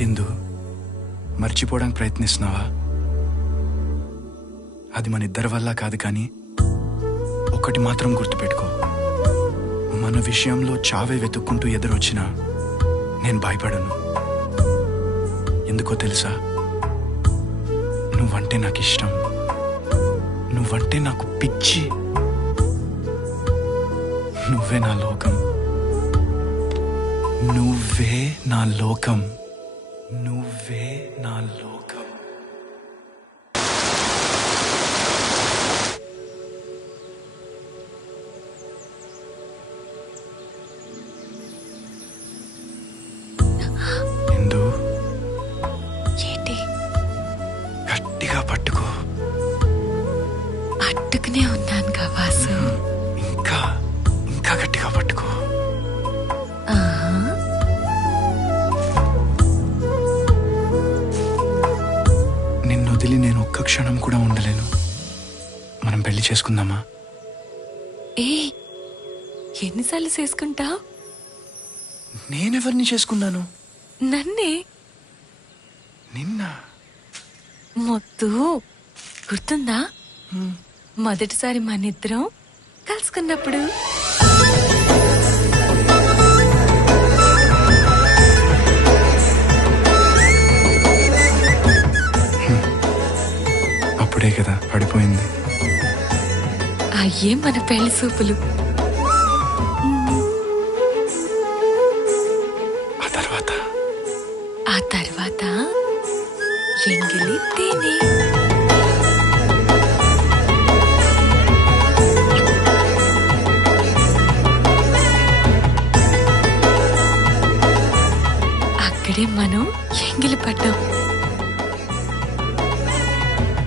ఏంటిందు మర్చిపోవడానికి ప్రయత్నిస్తున్నావా? అది మన ఇద్దరి వల్ల కాదు, కానీ ఒకటి మాత్రం గుర్తుపెట్టుకో, మన విషయంలో చావే వెతుక్కుంటూ ఎదురొచ్చినా నేను భయపడను. ఎందుకో తెలుసా? నువ్వంటే నాకు ఇష్టం, నువ్వంటే నాకు పిచ్చి. నువ్వే నా లోకం, నువ్వే నా లోకం, నువ్వే నా లోకం. ఇందు, ఏంటి? గట్టిగా పట్టుకో. అట్టుకునే ఉన్నాను కా వాసు. ఇంకా ఇంకా గట్టిగా పట్టుకో. ఆహా. నిన్ను వదిలి నేను ఒక్క క్షణం కూడా ఉండలేను. మనం పెళ్లి చేసుకుందామా? ఏ ఎన్నిసార్లు చేసుకుంటా? నేనెవరిని చేసుకున్నాను? నన్నే. నిన్న మొత్తు గుర్తుందా? మొదటిసారి మన ఇద్దరం కలుసుకున్నప్పుడు. అప్పుడే కదా పడిపోయింది. అయ్యే మన పెళ్లి సూపులు. ఆ తర్వాత ఎంగిలి తేనె. అక్కడే మనం ఎంగిలి పడ్డాం.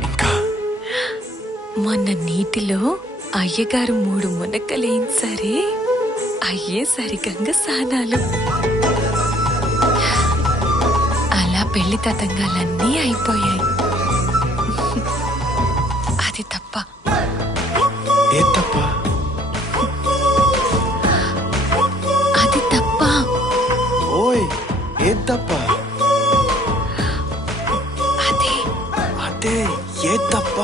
ఇంకా మొన్న నీటిలో అయ్యగారు 3 మునక్కలేం సరే అయ్యే సరిగంగా స్నానాలు. అలా పెళ్లి తతంగాలన్నీ అయిపోయాయి. అది తప్ప. ఏ తప్ప? అది తప్ప. ఓయ్, ఏ తప్ప? అదే అదే ఏ తప్ప?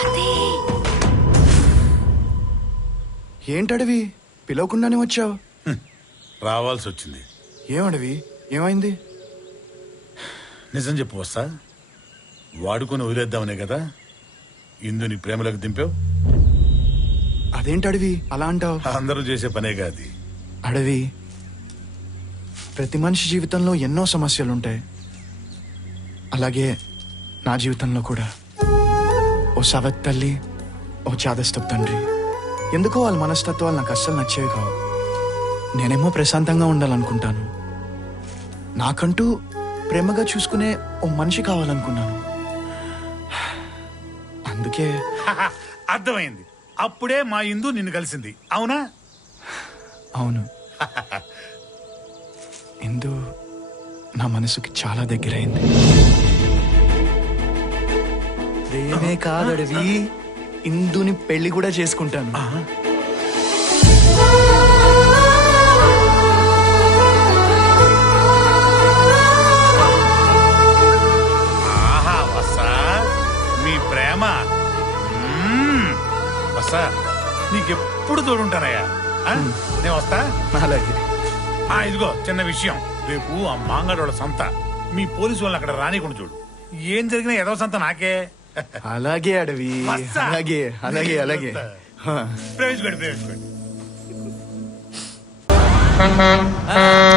అదే. ఏంటడవి, పిలవకుండానే వచ్చావు? రావాల్సి వచ్చింది. ఏమడవి, ఏమైంది? నిజం చెప్పు వస్తా. వాడుకొని వదిలేద్దామనే కదా ఇందుని ప్రేమలోకి దింపావు. అదేంటడవి అలా అంటావు? అందరూ చేసే పనే కాది. అడవి, ప్రతి మనిషి జీవితంలో ఎన్నో సమస్యలుంటాయి. అలాగే నా జీవితంలో కూడా. ఓ సవత్ తల్లి, ఓ చాదస్తపు తండ్రి. ఎందుకో వాళ్ళ మనస్తత్వాలు నాకు అస్సలు నచ్చేవి కావు. నేనేమో ప్రశాంతంగా ఉండాలనుకుంటాను. నాకంటూ ప్రేమగా చూసుకునే ఓ మనిషి కావాలనుకున్నాను. అందుకే అర్థమైంది. అప్పుడే మా ఇందు నిన్ను కలిసింది, అవునా? అవును. ఇందు నా మనసుకి చాలా దగ్గరైంది. ప్రేమే కాదడవి, ఇందుని పెళ్లి కూడా చేసుకుంటాను. ఆహా వస్తా, మీ ప్రేమ వస్తా నీకెప్పుడు తోడుంటానయ్యా. నేను వస్తా. అలాగే. ఇదిగో చిన్న విషయం. రేపు ఆ మాంగడోళ్ళ సంత. మీ పోలీసు వాళ్ళు అక్కడ రానికుండా చూడు. ఏం జరిగినా ఏదో సంత నాకే. అలాగే అడవి, అలాగే అలాగే అలాగే. ప్రవేశపెట్టు.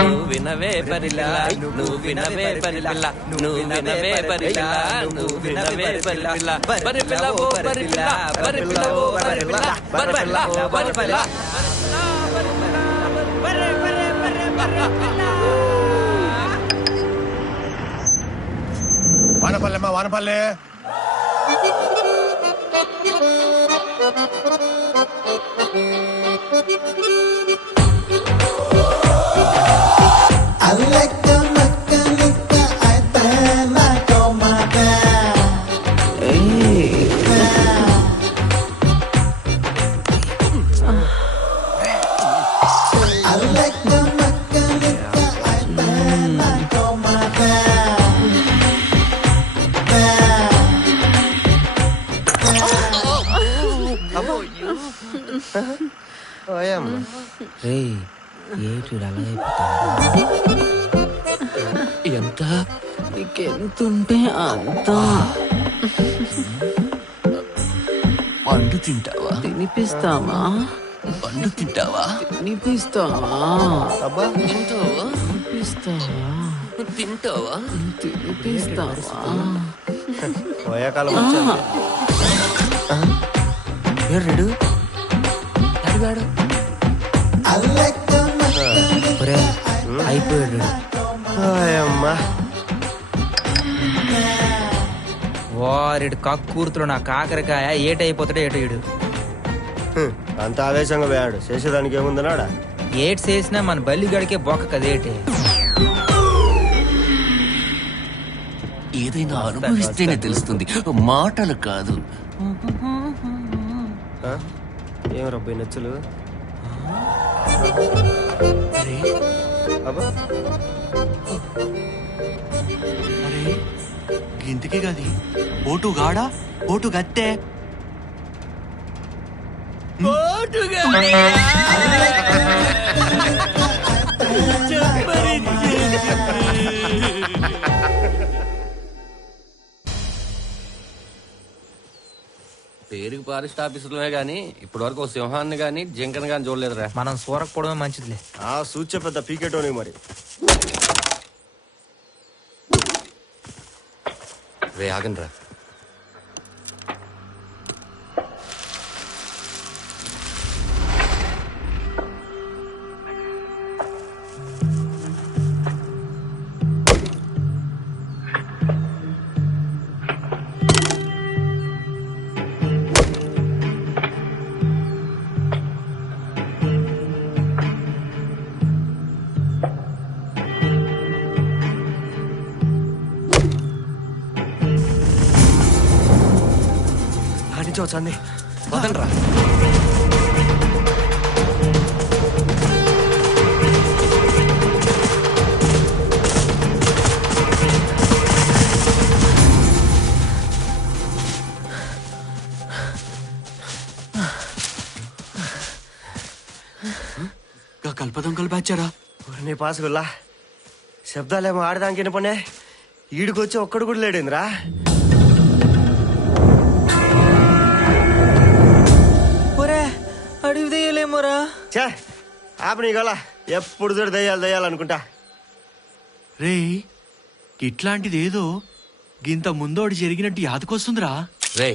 నువ్వు వినవే పరిలా, నువ్వు వినవే పరిపిల్ల, నువ్వు వినవే పరిపిల్ల, నువ్వు వినవే పరిపిల్ల, పరిపిల్ల ఓ పరిపిల్ల, పరిపిల్ల ఓ పరిపిల్ల, పరిపిల్ల ఓ పరిపిల్ల. వానపల్లెమ్మా వానపల్లె. రేయ్ ఏటి అలా అయిపోతాడు ఎంత నీకెంతుంటే అంత పండు తింటావా తినిపిస్తావా పండు తింటావా తినిపిస్తావా అబ్బా తింటావా తినిపిస్తావా తింటావా తినిపిస్తావా పోయేకాలం ఎర్రడు అడిగాడు అయిపోయాడు అమ్మా వారిడు కక్కూర్తులు నా కాకరకాయ ఏటైపోతాడో ఏటో ఇడు అంత ఆవేశంగా పోయాడు చేసేదానికి ఏముందన్నాడా ఏటి చేసినా మన బల్లిగడికే బొక్క కదేటి ఏదైనా అనుభవిస్తేనే తెలుస్తుంది మాటలు కాదు. ఏం రబ్బై నచ్చులు అబ్బా అరే ఇంతకే గది ఓటు గాడా ఓటు గత్తే పేరుకి ఫారెస్ట్ ఆఫీసులమే గానీ ఇప్పటి వరకు ఒక సింహాన్ని గానీ జింకను గానీ చూడలేదురా. మనం సూరకపోవడమే మంచిదిలే. ఆ సూచే పెద్ద పీకెటోని మరి రే ఆగండ్రా. ఆడించవచ్చండి వదండ్రా. కల్పదొంగలు బ్యాచారా నీ పాసుగుల్లా శబ్దాలేమో ఆడదానికి వినపనే ఈడికొచ్చి ఒక్కడు కూడా లేడేంద్రా ఒరే అడివి దెయ్యలేమోరా. చే ఆపని గల ఎప్పుడు చూడు దయ్యాలనుకుంటా రే ఇట్లాంటిది ఏదో గింత ముందోడి జరిగినట్టు యాదకొస్తుందిరా. రే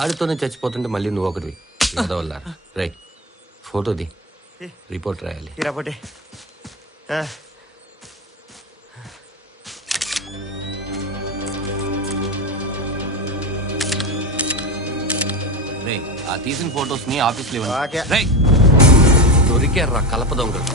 ఆడితోనే చచ్చిపోతుంటే మళ్ళీ నువ్వు ఒకటి వల్ల. రే ఫోటోది రిపోర్ట్ రాయాలి. ఇరాపటి రే ఆ తీసిన ఫొటోస్ ని ఆఫీస్ లో ఓకే. రే దొరికారా కలప దొంగలు.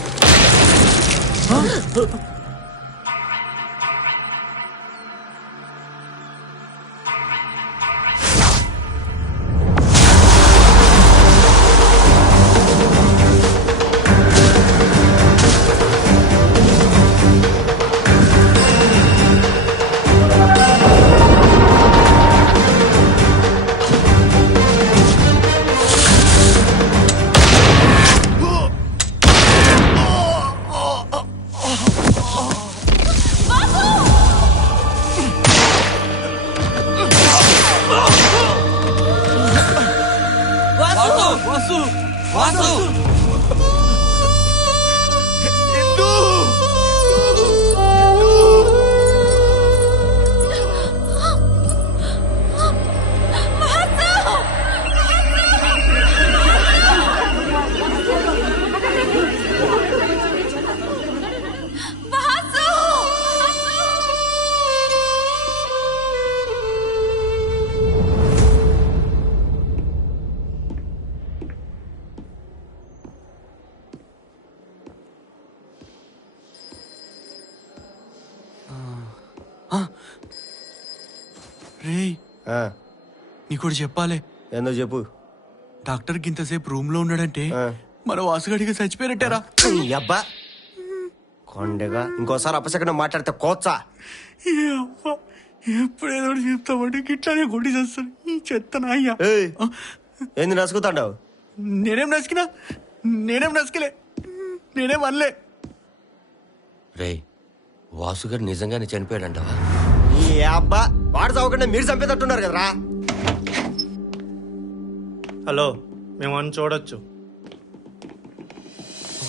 రే నీకోటి చెప్పాలి. ఏందో చెప్పు డాక్టర్ గింతసేపు రూమ్ లో ఉన్నాడంటే ఆ. మన వాసుగడిగా చచ్చిపోయినట్టారా. ఈ అబ్బా కొండగా ఇంకోసారి అపశకనం మాట్లాడితే కోచ్చా ఎప్పుడేదో చెప్తామంటే ఇట్లానే కొట్టి చేస్తాను ఈ చెత్త నాయ్యా. ఏయ్, ఏంది నసుకుతాండావు నేనేం నసికిలే నేనేం అనలే. రే వాసుగారు నిజంగానే చనిపోయాడంటావా? ఈ అబ్బా వాడు చదవకుండా మీరు చంపేటట్టున్నారు కదరా. హలో మేము అని చూడొచ్చు.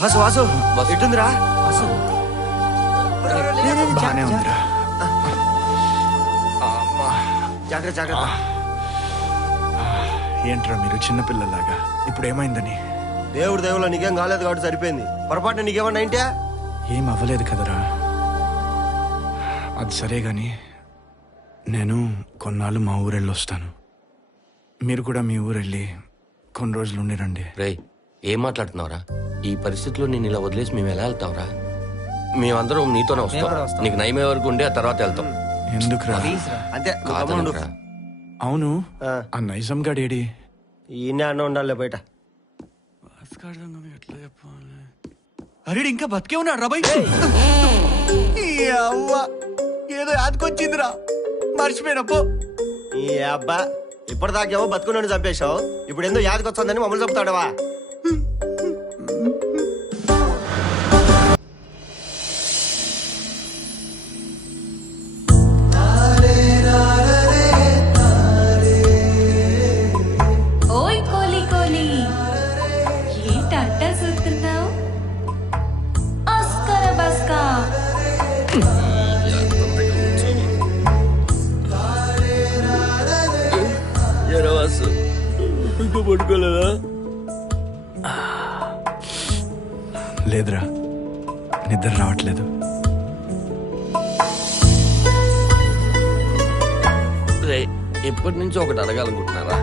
వాసు వాసు ఎట్టుందిరా వాసు? బానే ఉందిరా. జాగ్రత్త జాగ్రత్త. ఏంట్రా మీరు చిన్నపిల్లలాగా? ఇప్పుడు ఏమైందని? దేవుడు దేవుళ్ళ నీకేం కాలేదు కాబట్టి సరిపోయింది. పొరపాటున నీకేమన్నా ఇంటే? ఏం అవ్వలేదు కదరా. అది సరే గాని నేను కొన్నాళ్ళు మా ఊరెళ్ళి వస్తాను. మీరు కూడా మీ ఊరెళ్ళి కొన్ని రోజులు ఉండి రండి. రే ఏం మాట్లాడుతున్నావురా? ఈ పరిస్థితిలో నేను ఇలా వదిలేసి మేము ఎలా వెళ్తాంరా? మేమందరం నీతోనే వస్తాం. నీకు నయమే వరకు ఉండి ఆ తర్వాత వెళ్తాం. ఎందుకురా? అంతే నువ్వు గమ్మునుండు. కాదనరా. అవును, ఆ. ఆ నైజం గాడేడి? ఈయనే అన్న ఉండాలి బయట. అరే ఇంకా బతికే ఉన్నాడు రా బై. ఏదో యాదకొచ్చిందిరా, మర్చిపోయినా పో. ఈ అబ్బా ఇప్పటిదాకేమో బతుకుని చంపేశావు, ఇప్పుడు ఎందుకు యాదకొచ్చిందని మమ్మల్ని చంపుతాడవా? ఓయ్ కోలి కోలి, ఏంటట్ట చూస్తున్నావు? అస్కర బస్కా. పడుకోలేదా? లేదురా, నిద్ర రావట్లేదు. రే ఎప్పటి నుంచో ఒకటి అడగాలనుకుంటున్నారా?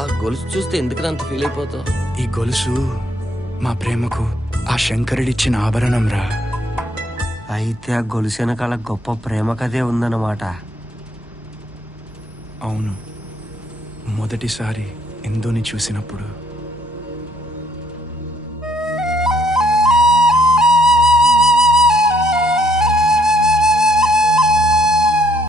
ఆ గొలుసు చూస్తే ఎందుకు అంత ఫీల్ అయిపోతావు? ఈ గొలుసు మా ప్రేమకు ఆ శంకరుడిచ్చిన ఆభరణం రా. అయితే ఆ గొలుసు వెనకాల గొప్ప ప్రేమ కథే ఉందన్నమాట. అవును, మొదటిసారి ఇందుని చూసినప్పుడు